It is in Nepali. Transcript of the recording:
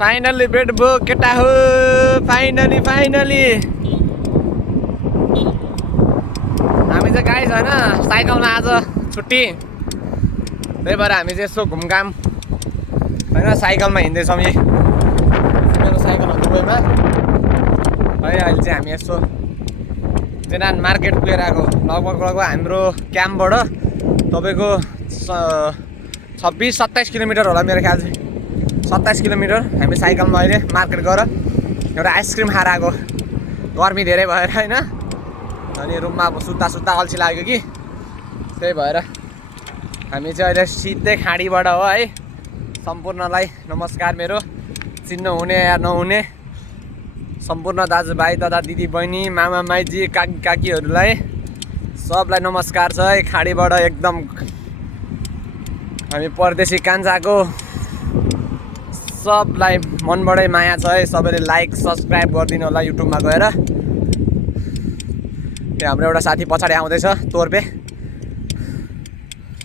फाइनली बेड बो केटा हो फाइनली हामी चाहिँ गाइस हैन साइकलमा आज छुट्टी त्यही भएर हामी चाहिँ यसो घुमघाम हैन साइकलमा हिँड्दैछौँ यही मेरो साइकल हो दुबईमा है अहिले चाहिँ हामी यसो जेनान मार्केट पुगेर आएको लगभग हाम्रो क्याम्पबाट तपाईँको 26-27 किलोमिटर होला मेरो ख्याल चाहिँ 27 किलोमिटर हामी साइकलमा अहिले मार्केट गएर एउटा आइसक्रिम खाएर आएको गर्मी धेरै भएर हैन अनि रुममा अब सुत्ता अल्छी लाग्यो कि त्यही भएर हामी चाहिँ अहिले सिधै खाडीबाट हो है सम्पूर्णलाई नमस्कार मेरो चिन्नु हुने या नहुने सम्पूर्ण दाजुभाइ तथा दिदी बहिनी मामा माइजी काकी काकीहरूलाई सबलाई नमस्कार छ है खाडीबाट एकदम हामी परदेशी कान्छाको सबलाई मनबाटै माया छ है सबैले लाइक सब्सक्राइब गरिदिनु होला युट्युबमा गएर त्यो हाम्रो एउटा साथी पछाडि आउँदैछ तोर्पे